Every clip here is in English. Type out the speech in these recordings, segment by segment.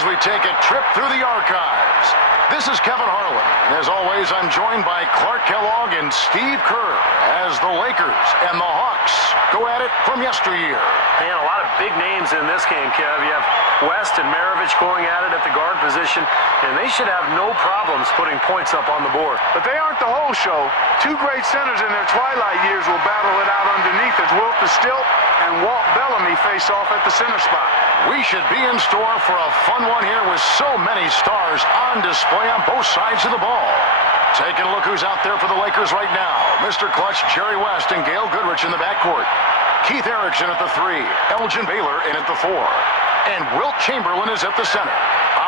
as we take a trip through the archives. This is Kevin Harlan. As always, I'm joined by Clark Kellogg and Steve Kerr as the Lakers and the Hawks go at it from yesteryear. Man, a lot of big names in this game, Kev. You have West and Maravich going at it at the guard position, and they should have no problems putting points up on the board. But they aren't the whole show. Two great centers in their twilight years will battle it out underneath as Wilt the Stilt and Walt Bellamy face off at the center spot. We should be in store for a fun one here with so many stars on display on both sides of the ball. Taking a look who's out there for the Lakers right now. Mr. Clutch, Jerry West and Gail Goodrich in the backcourt. Keith Erickson at the 3, Elgin Baylor in at the 4, and Wilt Chamberlain is at the center.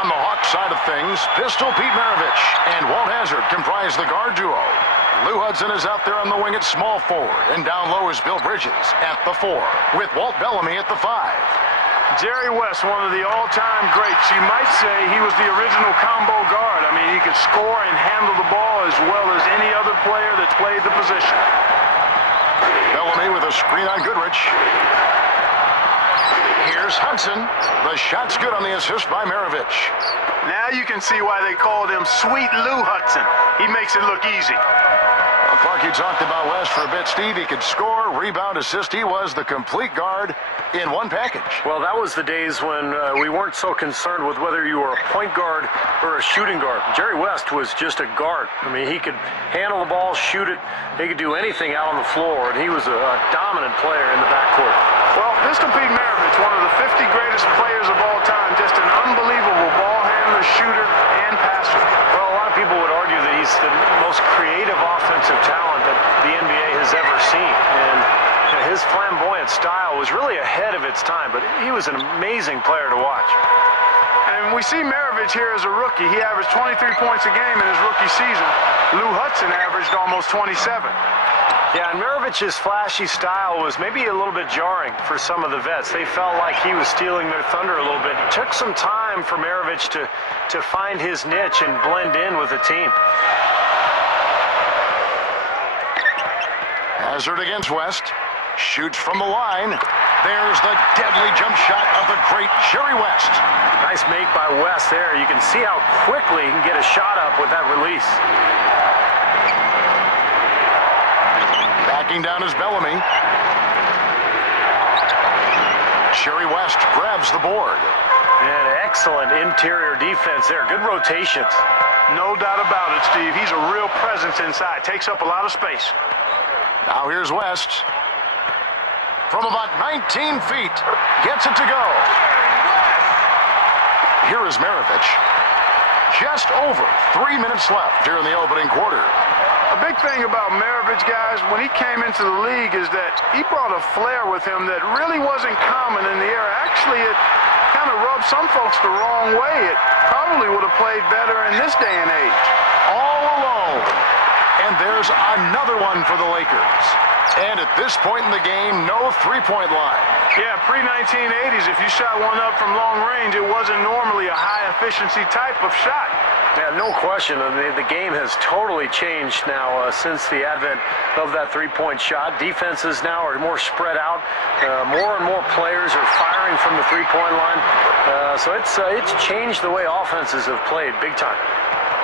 On the Hawks side of things, Pistol Pete Maravich and Walt Hazzard comprise the guard duo. Lou Hudson is out there on the wing at small forward, and down low is Bill Bridges at the 4, with Walt Bellamy at the 5. Jerry West, one of the all-time greats. You might say he was the original combo guard. I mean, he could score and handle the ball as well as any other player that's played the position. Bellamy with a screen on Goodrich. Here's Hudson. The shot's good on the assist by Maravich. Now you can see why they called him Sweet Lou Hudson. He makes it look easy. Well, Clark, you talked about West for a bit. Steve, he could score, rebound, assist. He was the complete guard in one package. Well, that was the days when we weren't so concerned with whether you were a point guard or a shooting guard. Jerry West was just a guard. I mean, he could handle the ball, shoot it. He could do anything out on the floor, and he was a dominant player in the backcourt. Well, Pistol Pete Maravich, one of the 50 greatest players of all time, just an unbelievable ball handler, shooter, and passer. Well, a lot of people would argue that he's the most creative offensive talent that the NBA has ever seen. And his flamboyant style was really ahead of its time, but he was an amazing player to watch. And we see Maravich here as a rookie. He averaged 23 points a game in his rookie season. Lou Hudson averaged almost 27. Yeah, and Maravich's flashy style was maybe a little bit jarring for some of the vets. They felt like he was stealing their thunder a little bit. It took some time for Maravich to find his niche and blend in with the team. Hazzard against West. Shoots from the line. There's the deadly jump shot of the great Jerry West. Nice make by West there. You can see how quickly he can get a shot up with that release. Backing down is Bellamy. Jerry West grabs the board. And excellent interior defense there. Good rotations. No doubt about it, Steve. He's a real presence inside. Takes up a lot of space. Now here's West. From about 19 feet. Gets it to go. Here is Maravich. Just over 3 minutes left here in the opening quarter. A big thing about Maravich, guys, when he came into the league is that he brought a flair with him that really wasn't common in the era. Actually, it kind of rubbed some folks the wrong way. It probably would have played better in this day and age. All alone. And there's another one for the Lakers. And at this point in the game, no three-point line. Yeah, pre-1980s, if you shot one up from long range, it wasn't normally a high-efficiency type of shot. Yeah, no question. The game has totally changed now since the advent of that three-point shot. Defenses now are more spread out. More and more players are firing from the three-point line. So it's changed the way offenses have played big time.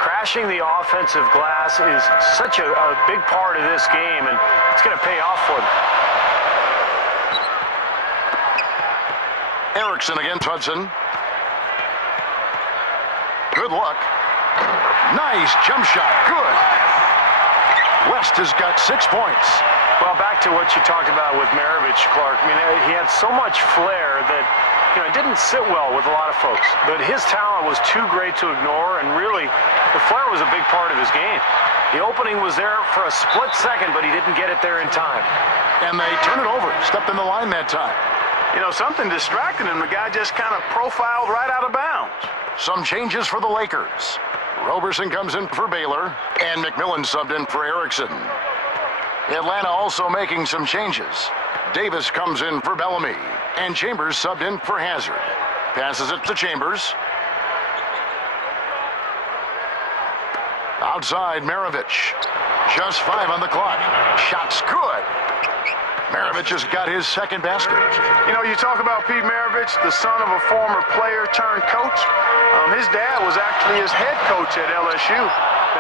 Crashing the offensive glass is such a big part of this game, and it's going to pay off for them. Erickson against Hudson. Good luck. Nice jump shot. Good. West has got 6 points. Well, back to what you talked about with Maravich, Clark. I mean, he had so much flair that, it didn't sit well with a lot of folks. But his talent was too great to ignore, and really, the flair was a big part of his game. The opening was there for a split second, but he didn't get it there in time. And they turn it over. Stepped in the line that time. Something distracted him. The guy just kind of profiled right out of bounds. Some changes for the Lakers. Roberson comes in for Baylor, and McMillan subbed in for Erickson. Atlanta also making some changes. Davis comes in for Bellamy, and Chambers subbed in for Hazzard. Passes it to Chambers. Outside, Maravich. Just 5 on the clock. Shot's good. Maravich has got his second basket. You know, you talk about Pete Maravich, the son of a former player turned coach. His dad was actually his head coach at LSU.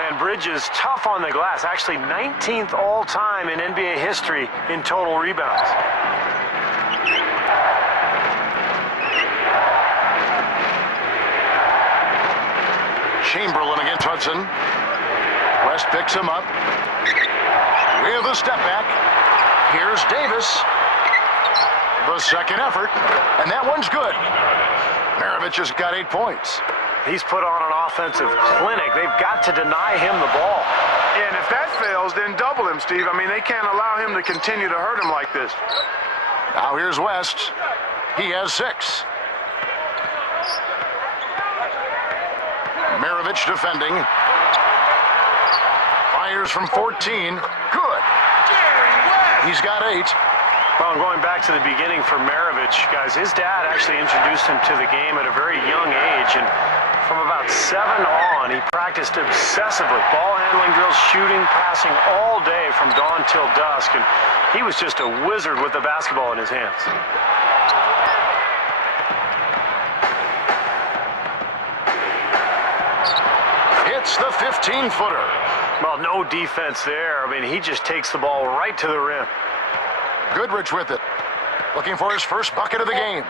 And Bridges tough on the glass, actually 19th all-time in NBA history in total rebounds. Chamberlain against Hudson. West picks him up with a step back. Here's Davis. The second effort, and that one's good. Maravich has got 8 points. He's put on an offensive clinic. They've got to deny him the ball. Yeah, and if that fails, then double him, Steve. I mean, they can't allow him to continue to hurt him like this. Now here's West. He has 6. Maravich defending. Fires from 14. Good. He's got 8. Well, going back to the beginning for Maravich, guys, his dad actually introduced him to the game at a very young age, and from about 7 on, he practiced obsessively. Ball handling drills, shooting, passing all day from dawn till dusk, and he was just a wizard with the basketball in his hands. Hits the 15-footer. Well, no defense there. I mean, he just takes the ball right to the rim. Goodrich with it. Looking for his first bucket of the game.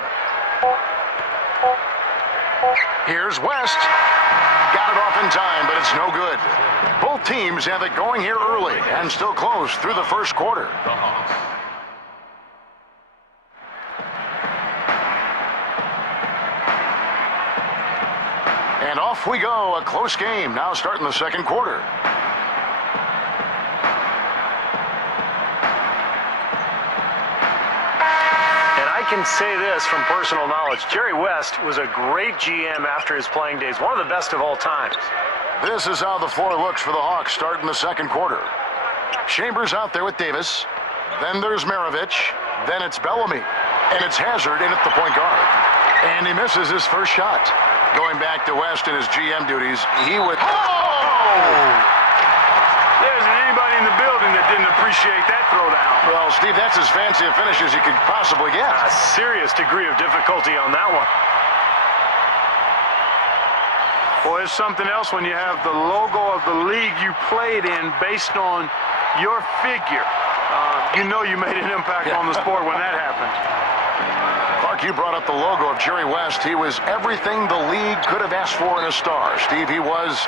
Here's West. Got it off in time, but it's no good. Both teams have it going here early and still close through the first quarter. And off we go. A close game now starting the second quarter. I can say this from personal knowledge. Jerry West was a great GM after his playing days, one of the best of all times. This is how the floor looks for the Hawks starting the second quarter. Chambers out there with Davis. Then there's Maravich. Then it's Bellamy. And it's Hazard in at the point guard. And he misses his first shot. Going back to West in his GM duties, he would... Oh! There isn't anybody in the building that didn't appreciate that throwdown. Well, Steve, that's as fancy a finish as you could possibly get. A serious degree of difficulty on that one. Well, it's something else when you have the logo of the league you played in based on your figure. You know you made an impact on the sport when that happened. Clark, you brought up the logo of Jerry West. He was everything the league could have asked for in a star. Steve, he was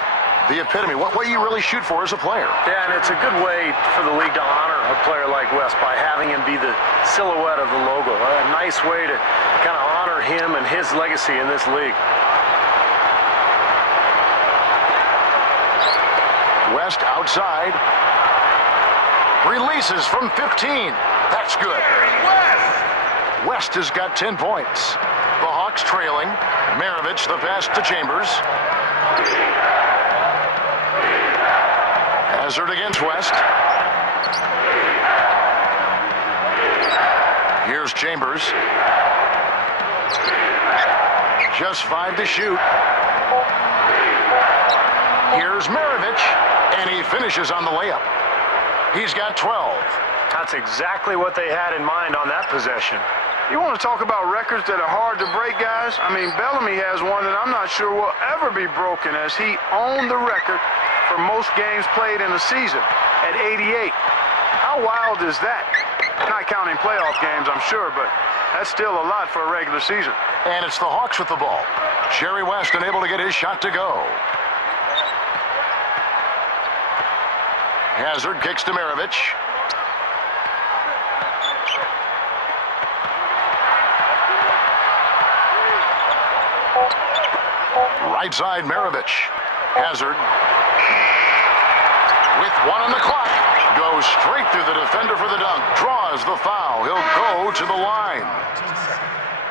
the epitome. What you really shoot for as a player. Yeah, and it's a good way for the league to honor a player like West by having him be the silhouette of the logo. A nice way to kind of honor him and his legacy in this league. West outside. Releases from 15. That's good. West has got 10 points. The Hawks trailing. Maravich the pass to Chambers. Hazard against West. Here's Chambers. Just 5 to shoot. Here's Maravich, and he finishes on the layup. He's got 12. That's exactly what they had in mind on that possession. You want to talk about records that are hard to break, guys? I mean, Bellamy has one that I'm not sure will ever be broken, as he owned the record for most games played in a season at 88. How wild is that? Not counting playoff games, I'm sure, but that's still a lot for a regular season. And it's the Hawks with the ball. Jerry West unable to get his shot to go. Hazard kicks to Maravich. Right side, Maravich. Hazard. With 1 on the clock. Goes straight through the defender for the dunk. Draws the foul. He'll go to the line.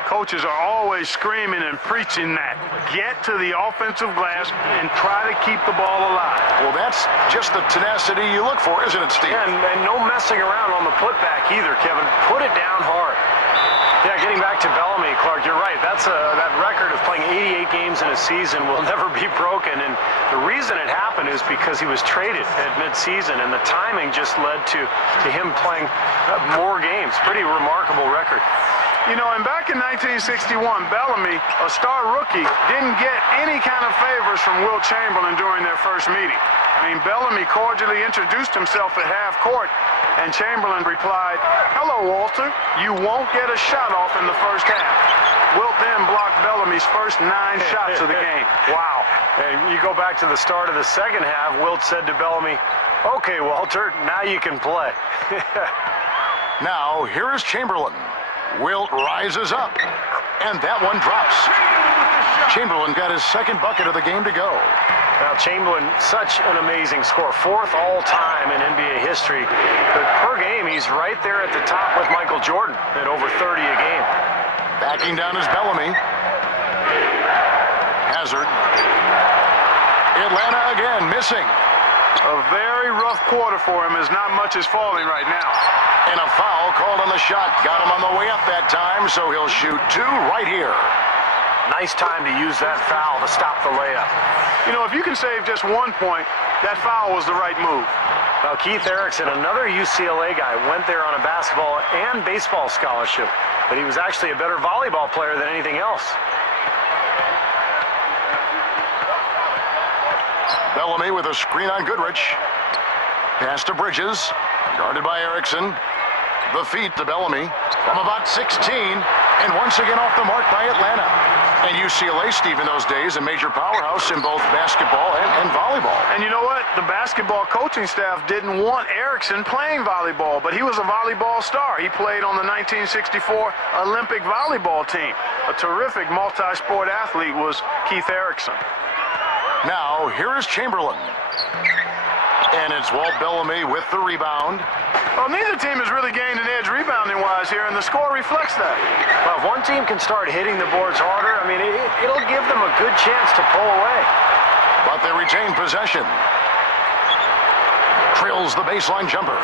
Coaches are always screaming and preaching that. Get to the offensive glass and try to keep the ball alive. Well, that's just the tenacity you look for, isn't it, Steve? And no messing around on the putback either, Kevin. Put it down hard. Yeah, getting back to Bellamy, Clark, you're right. That record of playing 88 games in a season will never be broken. And the reason it happened is because he was traded at midseason, and the timing just led to him playing more games. Pretty remarkable record. You know, and back in 1961, Bellamy, a star rookie, didn't get any kind of favors from Wilt Chamberlain during their first meeting. I mean, Bellamy cordially introduced himself at half court, and Chamberlain replied, "Hello, Walter. You won't get a shot off in the first half." Wilt then blocked Bellamy's first 9 shots of the game. Wow. And you go back to the start of the second half, Wilt said to Bellamy, "Okay, Walter, now you can play." Now, here is Chamberlain. Wilt rises up, and that one drops. Chamberlain got his second bucket of the game to go. Now, Chamberlain, such an amazing scorer, 4th all-time in NBA history. But per game, he's right there at the top with Michael Jordan at over 30 a game. Backing down is Bellamy. Hazard. Atlanta again, missing. A very rough quarter for him as not much is falling right now. And a foul called on the shot. Got him on the way up that time, so he'll shoot 2 right here. Nice time to use that foul to stop the layup. You know, if you can save just 1 point, that foul was the right move. Well, Keith Erickson, another UCLA guy, went there on a basketball and baseball scholarship, but he was actually a better volleyball player than anything else. Bellamy with a screen on Goodrich. Pass to Bridges. Guarded by Erickson. The feed to Bellamy from about 16. And once again off the mark by Atlanta. And UCLA, Steve, in those days, a major powerhouse in both basketball and volleyball. And you know what? The basketball coaching staff didn't want Erickson playing volleyball, but he was a volleyball star. He played on the 1964 Olympic volleyball team. A terrific multi-sport athlete was Keith Erickson. Now, here is Chamberlain. And it's Walt Bellamy with the rebound. Well, neither team has really gained an edge rebounding-wise here, and the score reflects that. Well, if one team can start hitting the boards harder, I mean, it'll give them a good chance to pull away. But they retain possession. Drills the baseline jumper.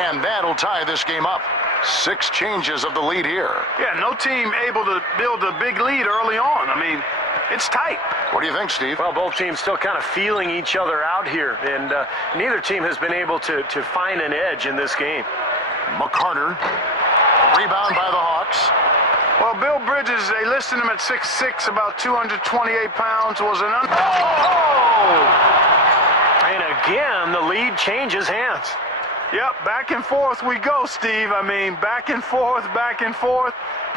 And that'll tie this game up. 6 changes of the lead here. Yeah, no team able to build a big lead early on. I mean, it's tight. What do you think, Steve? Well, both teams still kind of feeling each other out here, and neither team has been able to find an edge in this game. McCarter. Rebound by the Hawks. Well, Bill Bridges, they listed him at 6'6", about 228 pounds, was an And again, the lead changes hands. Yep, back and forth we go, Steve. I mean, back and forth,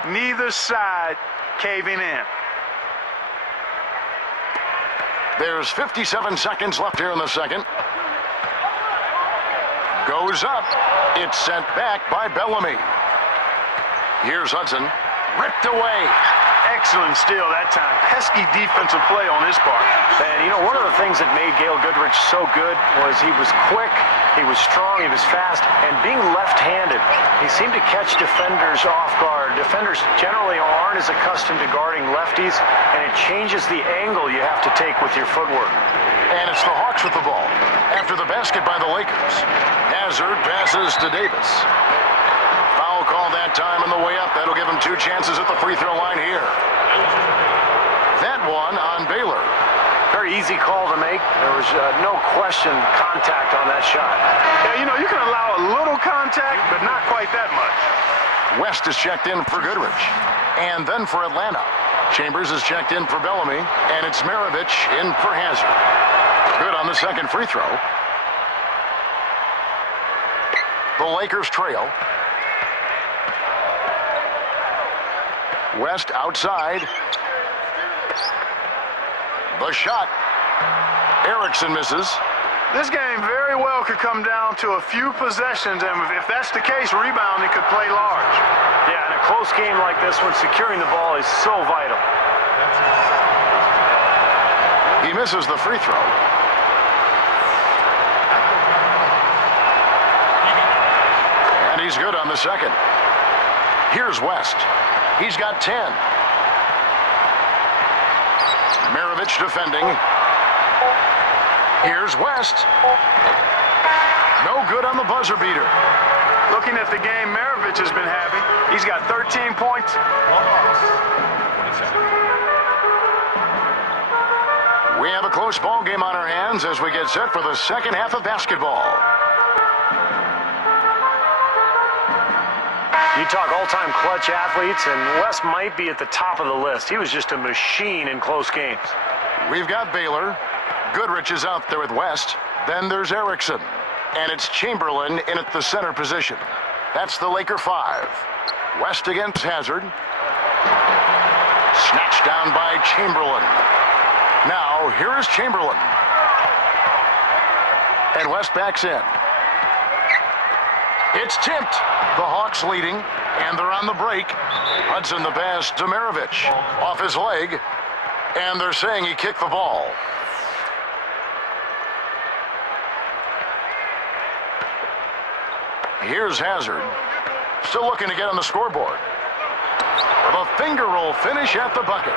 neither side caving in. There's 57 seconds left here in the second. Goes up. It's sent back by Bellamy. Here's Hudson. Ripped away. Excellent steal that time. Pesky defensive play on his part. And, you know, one of the things that made Gail Goodrich so good was he was quick, he was strong, he was fast, and being left-handed, he seemed to catch defenders off guard. Defenders generally aren't as accustomed to guarding lefties, and it changes the angle you have to take with your footwork. And it's the Hawks with the ball. After the basket by the Lakers. Hazard passes to Davis. Foul call that time on the way up. That'll give him 2 chances at the free throw line here. That one on Baylor. Very easy call to make. There was no question contact on that shot. Yeah, you know, you can allow a little contact, but not quite that much. West is checked in for Goodrich. And then for Atlanta. Chambers is checked in for Bellamy. And it's Maravich in for Hazard. Good on the second free throw. The Lakers trail. West outside. The shot. Erickson misses. This game very well could come down to a few possessions, and if that's the case, rebounding could play large. Yeah, in a close game like this one, securing the ball is so vital. He misses the free throw. And he's good on the second. Here's West. He's got 10. Maravich defending. Here's West. No good on the buzzer beater. Looking at the game Maravich has been having, he's got 13 points. We have a close ball game on our hands as we get set for the second half of basketball. You talk all-time clutch athletes, and West might be at the top of the list. He was just a machine in close games. We've got Baylor. Goodrich is out there with West. Then there's Erickson. And it's Chamberlain in at the center position. That's the Laker 5. West against Hazard. Snatched down by Chamberlain. Now, here is Chamberlain. And West backs in. It's tipped. The Hawks leading, and they're on the break. Hudson the pass to Maravich. Off his leg, and they're saying he kicked the ball. Here's Hazard. Still looking to get on the scoreboard. With a finger roll finish at the bucket.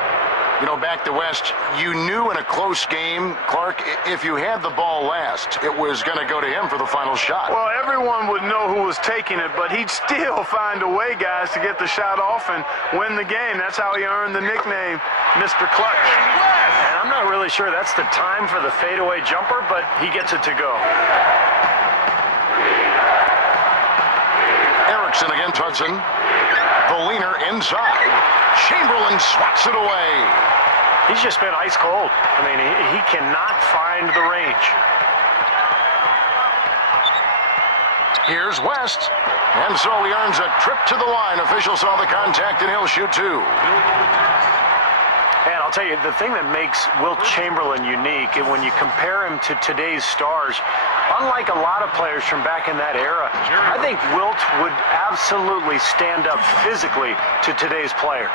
You know, back to West, you knew in a close game, Clark, if you had the ball last, it was going to go to him for the final shot. Well, everyone would know who was taking it, but he'd still find a way, guys, to get the shot off and win the game. That's how he earned the nickname, Mr. Clutch. And I'm not really sure that's the time for the fadeaway jumper, but he gets it to go. Erickson against Hudson. The leaner inside. Chamberlain swats it away. He's just been ice cold. I mean, he cannot find the range. Here's West. And so he earns a trip to the line. Official saw the contact, and he'll shoot two. And I'll tell you, the thing that makes Wilt Chamberlain unique, and when you compare him to today's stars, unlike a lot of players from back in that era, I think Wilt would absolutely stand up physically to today's player.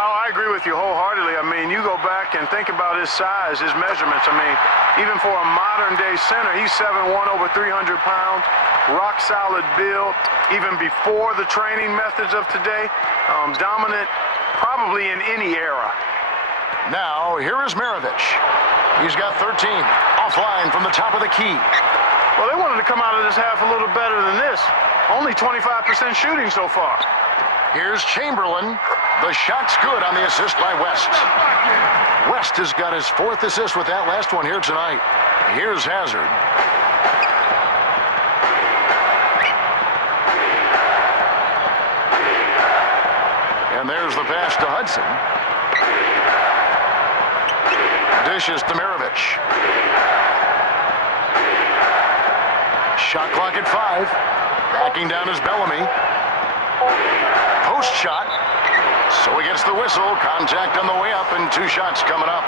Oh, I agree with you wholeheartedly. I mean, you go back and think about his size, his measurements. I mean, even for a modern-day center, he's 7'1", over 300 pounds, rock-solid build. Even before the training methods of today, dominant probably in any era. Now, here is Maravich. He's got 13. Offline from the top of the key. Well, they wanted to come out of this half a little better than this. Only 25% shooting so far. Here's Chamberlain. The shot's good on the assist by West. West has got his 4th assist with that last one here tonight. Here's Hazard. And there's the pass to Hudson. Dishes to Maravich. Shot clock at 5. Backing down is Bellamy. Post shot. So he gets the whistle. Contact on the way up, and 2 shots coming up.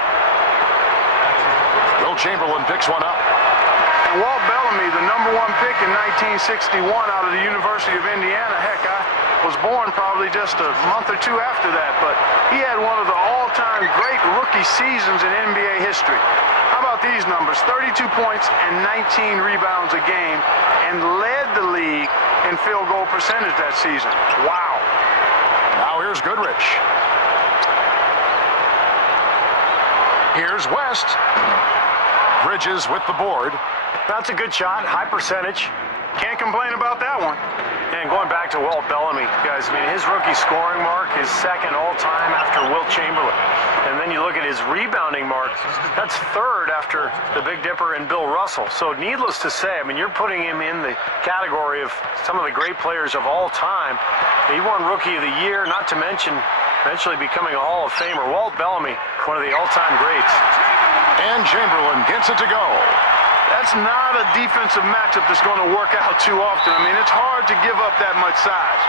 Wilt Chamberlain picks one up. And Walt Bellamy, the #1 pick in 1961 out of the University of Indiana. Heck, I was born probably just a month or 2 after that, but he had one of the all-time great rookie seasons in NBA history. How about these numbers? 32 points and 19 rebounds a game, and led the league in field goal percentage that season. Wow. Now here's Goodrich. Here's West. Bridges with the board. That's a good shot, high percentage. Can't complain about that one. And going back to Walt Bellamy, guys, I mean, his rookie scoring mark is 2nd all-time after Wilt Chamberlain. And then you look at his rebounding mark, that's 3rd after the Big Dipper and Bill Russell. So needless to say, I mean, you're putting him in the category of some of the great players of all time. He won Rookie of the Year, not to mention eventually becoming a Hall of Famer. Walt Bellamy, one of the all-time greats. And Chamberlain gets it to go. That's not a defensive matchup that's going to work out too often. I mean, it's hard to give up that much size.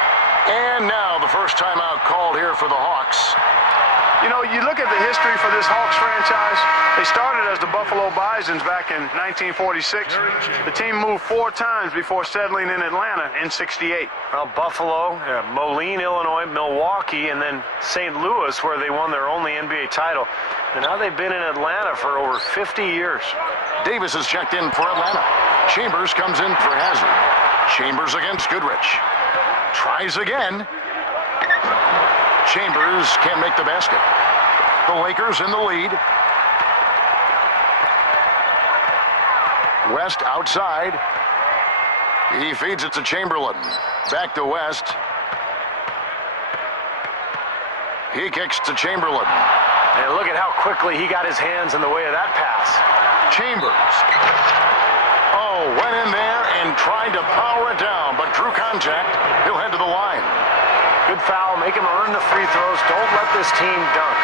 And now the first timeout called here for the Hawks. You know, you look at the history for this Hawks franchise. They started as the Buffalo Bisons back in 1946. The team moved 4 times before settling in Atlanta in '68. Well, Buffalo, Moline, Illinois, Milwaukee, and then St. Louis, where they won their only NBA title. And now they've been in Atlanta for over 50 years. Davis is checked in for Atlanta. Chambers comes in for Hazard. Chambers against Goodrich. Tries again. Chambers can't make the basket. The Lakers in the lead. West outside. He feeds it to Chamberlain. Back to West. He kicks to Chamberlain. And look at how quickly he got his hands in the way of that pass. Chambers. Oh, went in there and tried to power it down, but drew contact. He'll head to the line. Good foul. Make him earn the free throws. Don't let this team dunk.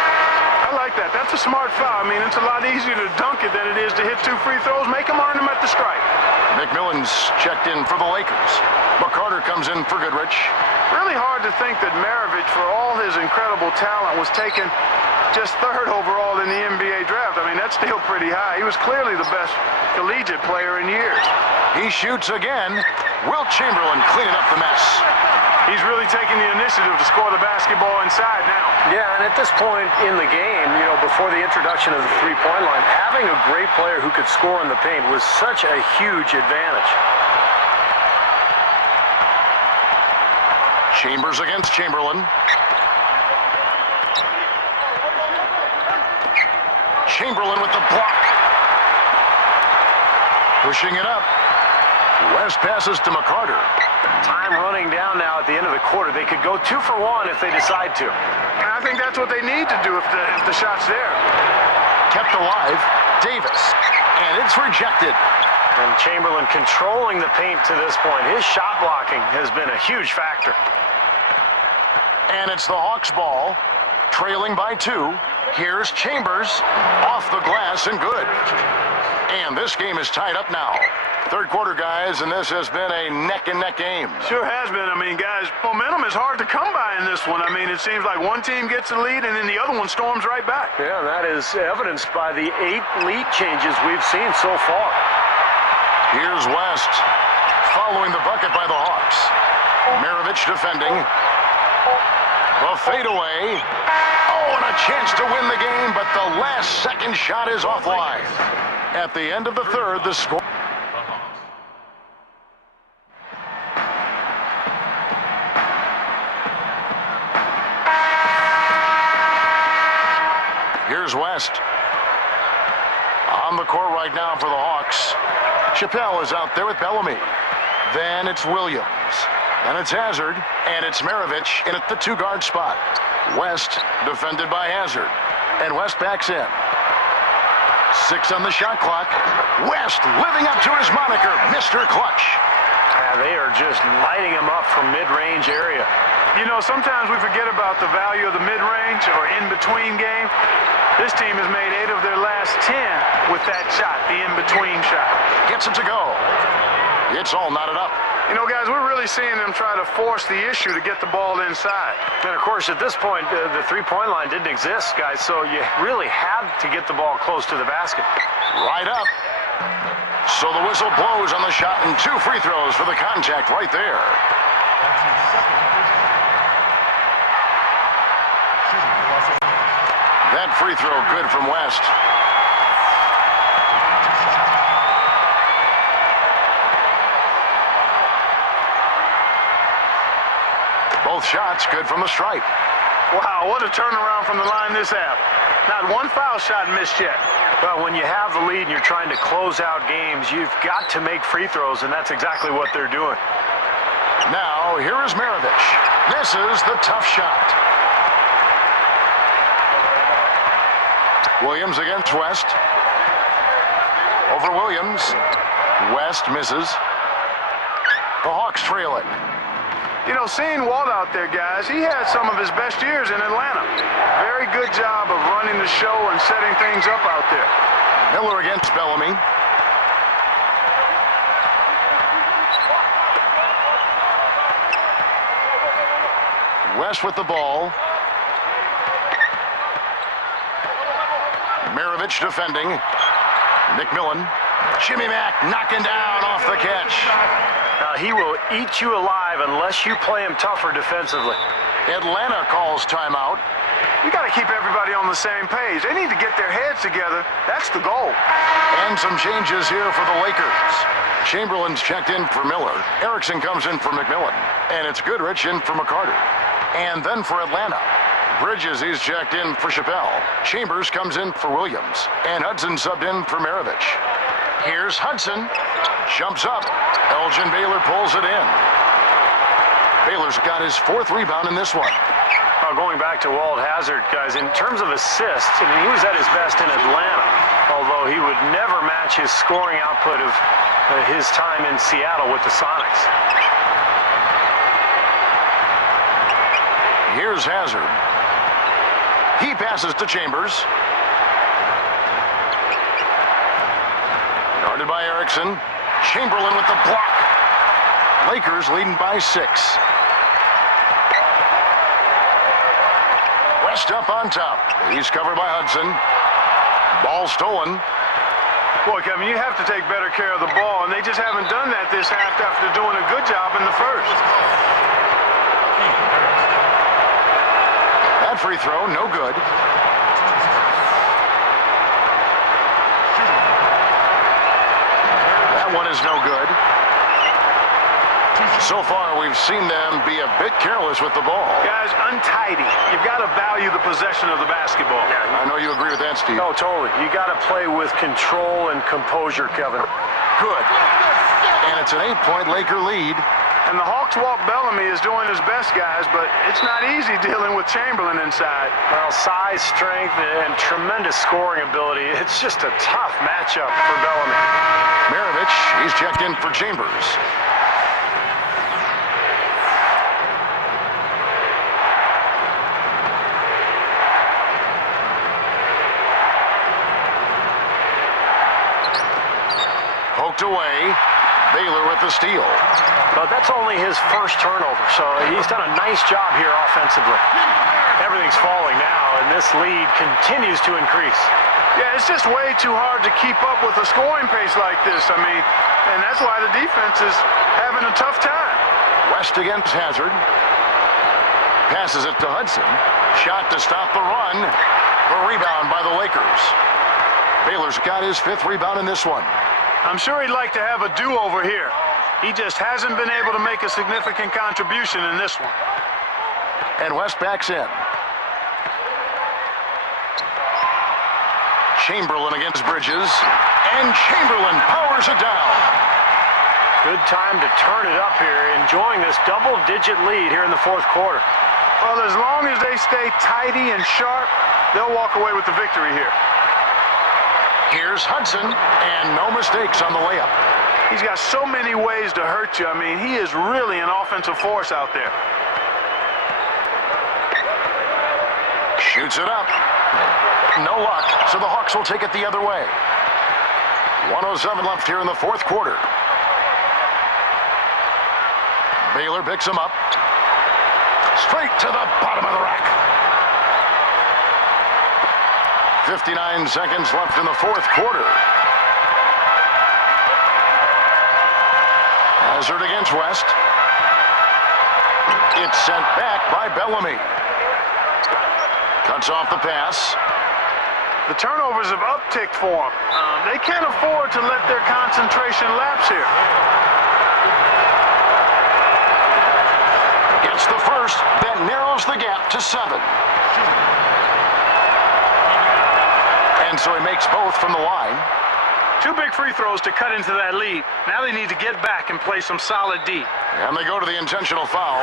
I like that. That's a smart foul. I mean, it's a lot easier to dunk it than it is to hit 2 free throws. Make them earn them at the stripe. McMillan's checked in for the Lakers. McCarter comes in for Goodrich. Really hard to think that Maravich, for all his incredible talent, was taken just 3rd overall in the NBA draft. I mean, that's still pretty high. He was clearly the best collegiate player in years. He shoots again. Wilt Chamberlain cleaning up the mess. He's really taking the initiative to score the basketball inside now. Yeah, and at this point in the game, before the introduction of the three-point line, having a great player who could score in the paint was such a huge advantage. Chambers against Chamberlain. Chamberlain with the block. Pushing it up. West passes to McCarter. Time running down now at the end of the quarter. They could go 2 for 1 if they decide to. I think that's what they need to do if the shot's there. Kept alive. Davis. And it's rejected. And Chamberlain controlling the paint to this point. His shot blocking has been a huge factor. And it's the Hawks' ball. Trailing by 2. Here's Chambers. Off the glass and good. And this game is tied up now. 3rd quarter, guys, and this has been a neck-and-neck game. Sure has been. I mean, guys, momentum is hard to come by in this one. I mean, it seems like one team gets the lead and then the other one storms right back. Yeah, that is evidenced by the 8 lead changes we've seen so far. Here's West, following the bucket by the Hawks. Maravich defending. The fadeaway. Oh, and a chance to win the game, but the last second shot is offline. At the end of the 3rd, the score. Here's West. On the court right now for the Hawks. Chappelle is out there with Bellamy. Then it's Williams. Then it's Hazard. And it's Maravich in at the 2-guard spot. West defended by Hazard. And West backs in. 6 on the shot clock. West living up to his moniker, Mr. Clutch. They are just lighting him up from mid-range area. Sometimes we forget about the value of the mid-range or in-between game. This team has made 8 of their last 10 with that shot, the in-between shot. Gets it to go. It's all knotted up. Guys, we're really seeing them try to force the issue to get the ball inside. And, of course, at this point, the three-point line didn't exist, guys, so you really had to get the ball close to the basket. Right up. So the whistle blows on the shot and 2 free throws for the contact right there. That free throw good from West. Both shots good from the stripe. Wow, what a turnaround from the line this half. Not one foul shot missed yet. Well, when you have the lead and you're trying to close out games, you've got to make free throws, and that's exactly what they're doing. Now, here is Maravich. This is the tough shot. Williams against West. Over Williams. West misses. The Hawks trail it. Seeing Walt out there, guys, he had some of his best years in Atlanta. Very good job of running the show and setting things up out there. Miller against Bellamy. West with the ball. Maravich defending. McMillan. Jimmy Mack knocking down off the catch. He will eat you alive unless you play him tougher defensively. Atlanta calls timeout. You got to keep everybody on the same page. They need to get their heads together. That's the goal. And some changes here for the Lakers. Chamberlain's checked in for Miller. Erickson comes in for McMillan. And it's Goodrich in for McCarter. And then for Atlanta, Bridges, he's checked in for Chappelle. Chambers comes in for Williams. And Hudson subbed in for Maravich. Here's Hudson. Jumps up. Elgin Baylor pulls it in. Baylor's got his 4th rebound in this one. Going back to Walt Hazard, guys, in terms of assists, I mean, he was at his best in Atlanta, although he would never match his scoring output of his time in Seattle with the Sonics. Here's Hazard. He passes to Chambers. Guarded by Erickson. Chamberlain with the block. Lakers leading by 6. West up on top. He's covered by Hudson. Ball stolen. Boy, Kevin, you have to take better care of the ball, and they just haven't done that this half after doing a good job in the first. That free throw, no good. That one is no good. So far, we've seen them be a bit careless with the ball. Guys, untidy. You've got to value the possession of the basketball. I know you agree with that, Steve. No, totally. You got to play with control and composure, Kevin. Good. And it's an 8-point Laker lead. And the Hawks' Walt Bellamy is doing his best, guys, but it's not easy dealing with Chamberlain inside. Well, size, strength, and tremendous scoring ability. It's just a tough matchup for Bellamy. Maravich, he's checked in for Chambers. Poked away. Baylor with the steal. But that's only his first turnover, so he's done a nice job here offensively. Everything's falling now, and this lead continues to increase. Yeah, it's just way too hard to keep up with a scoring pace like this. I mean, and that's why the defense is having a tough time. West against Hazard. Passes it to Hudson. Shot to stop the run. A rebound by the Lakers. Baylor's got his 5th rebound in this one. I'm sure he'd like to have a do-over here. He just hasn't been able to make a significant contribution in this one. And West backs in. Chamberlain against Bridges. And Chamberlain powers it down. Good time to turn it up here, enjoying this double-digit lead here in the 4th quarter. Well, as long as they stay tidy and sharp, they'll walk away with the victory here. Here's Hudson, and no mistakes on the layup. He's got so many ways to hurt you. I mean, he is really an offensive force out there. Shoots it up. No luck, so the Hawks will take it the other way. 1:07 left here in the 4th quarter. Baylor picks him up. Straight to the bottom of the rack. 59 seconds left in the 4th quarter. Hazard against West. It's sent back by Bellamy. Cuts off the pass. The turnovers have upticked for them. They can't afford to let their concentration lapse here. Gets the first, that narrows the gap to 7. And so he makes both from the line. 2 big free throws to cut into that lead. Now they need to get back and play some solid D. And they go to the intentional foul.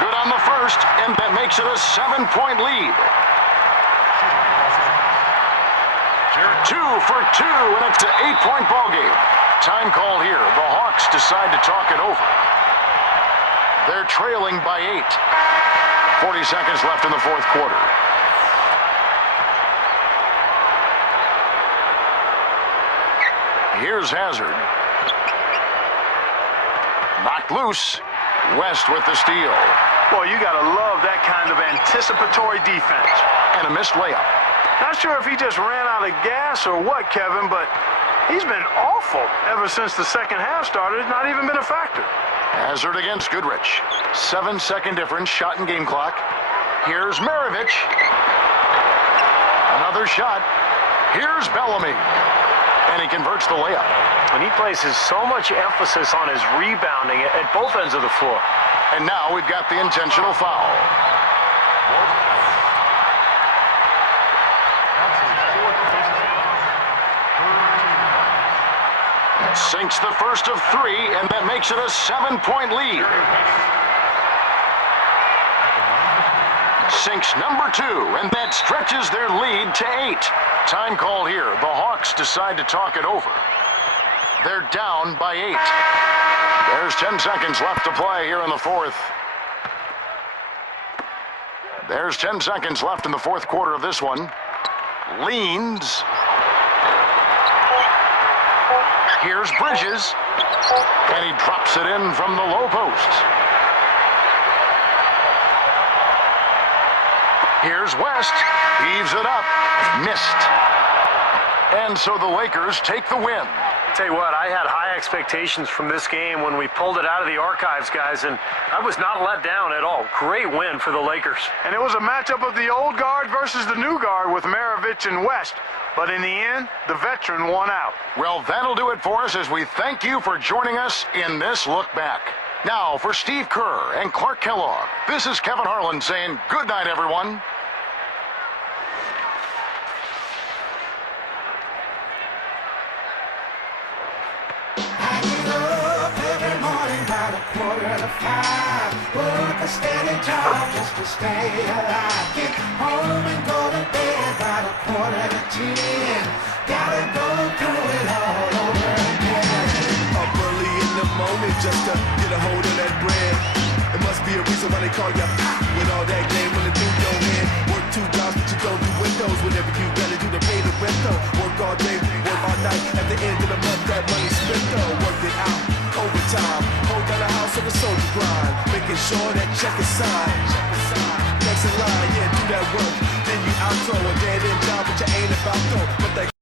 Good on the first, and that makes it a 7-point lead. 2 for 2, and it's an 8-point ball game. Time called here. The Hawks decide to talk it over. They're trailing by 8. 40 seconds left in the 4th quarter. Here's Hazard. Knocked loose. West with the steal. Boy, you got to love that kind of anticipatory defense. And a missed layup. Not sure if he just ran out of gas or what, Kevin, but he's been awful ever since the second half started. It's not even been a factor. Hazard against Goodrich. 7-second difference, shot and game clock. Here's Maravich. Another shot. Here's Bellamy. And he converts the layup. And he places so much emphasis on his rebounding at both ends of the floor. And now we've got the intentional foul. Sinks the first of 3, and that makes it a 7-point lead. Sinks number 2, and that stretches their lead to 8. Time call here. The Hawks decide to talk it over. They're down by 8. There's 10 seconds left to play here in the fourth. There's 10 seconds left in the fourth quarter of this one. Leans. Here's Bridges. And he drops it in from the low post. Here's West. Heaves it up. Missed. And so the Lakers take the win. Tell you what, I had high expectations from this game when we pulled it out of the archives, guys, and I was not let down at all. Great win for the Lakers. And it was a matchup of the old guard versus the new guard with Maravich and West. But in the end, the veteran won out. Well, that'll do it for us as we thank you for joining us in this look back. Now, for Steve Kerr and Clark Kellogg, this is Kevin Harlan saying good night, everyone. Work a steady job just to stay alive. Get home and go to bed by the 9:45. Gotta go through it all over again. Up early in the morning just to get a hold of that bread. It must be a reason why they call you with all that game running through your head. Work 2 jobs but you don't do windows. Whatever you gotta do to pay the rent though. Work all day, work all night. At the end of the month that money spent though. Work it out. Overtime, hold down the house on the soldier grind, making sure that check is signed. Next in line, yeah, do that work. Then you outro a dead end job, but you ain't about though. But that